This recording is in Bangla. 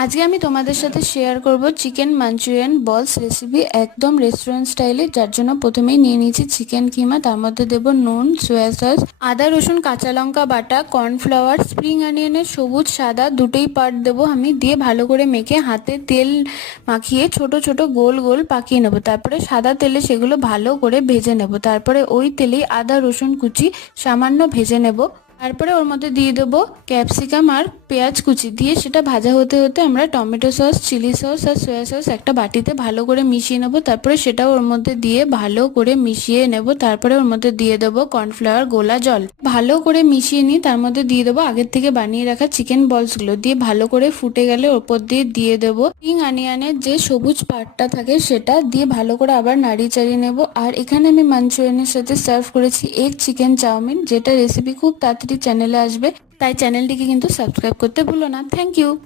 আজকে আমি তোমাদের সাথে শেয়ার করব চিকেন মাঞ্চুরিয়ান বলস রেসিপি, একদম রেস্টুরেন্ট স্টাইলে। যার জন্য প্রথমেই নিয়ে নিয়েছি চিকেন কিমা, তার মধ্যে দেব নুন, সোয়া সস, আদা রসুন কাঁচা লঙ্কা বাটা, কর্নফ্লাওয়ার, স্প্রিং অনিয়নের সবুজ সাদা দুটোই পার্ট দেবো আমি, দিয়ে ভালো করে মেখে হাতে তেল মাখিয়ে ছোট ছোট গোল গোল পাকিয়ে নেবো। তারপরে সাদা তেলে সেগুলো ভালো করে ভেজে নেব। তারপরে ওই তেলেই আদা রসুন কুচি সামান্য ভেজে নেব। তারপরে ওর মধ্যে দিয়ে দেবো ক্যাপসিকাম আর পেঁয়াজ কুচি, দিয়ে সেটা ভাজা হতে হতে আমরা টমেটো সস, চিলি সস আর সয়া সস একটা বাটিতে ভালো করে মিশিয়ে নেব। তারপরে সেটাও ওর মধ্যে দিয়ে ভালো করে মিশিয়ে নেব। তারপরে ওর মধ্যে দিয়ে দেবো কর্নফ্লাওয়ার গোলা জল, ভালো করে মিশিয়ে নিই। তার মধ্যে দিয়ে দেবো আগের থেকে বানিয়ে রাখা চিকেন বলসগুলো, দিয়ে ভালো করে ফুটে গেলে ওপর দিয়ে দেবো স্প্রিং অনিয়নের যে সবুজ পার্টটা থাকে সেটা দিয়ে ভালো করে আবার নাড়িয়ে চাড়িয়ে নেব। আর এখানে আমি মাঞ্চুরিয়ানের সাথে সার্ভ করেছি এগ চিকেন চাউমিন, যেটা রেসিপি খুব তাড়াতাড়ি চ্যানেলে আসবে, তাই চ্যানেলটিকে কিন্তু সাবস্ক্রাইব করতে ভুলো না। Thank you.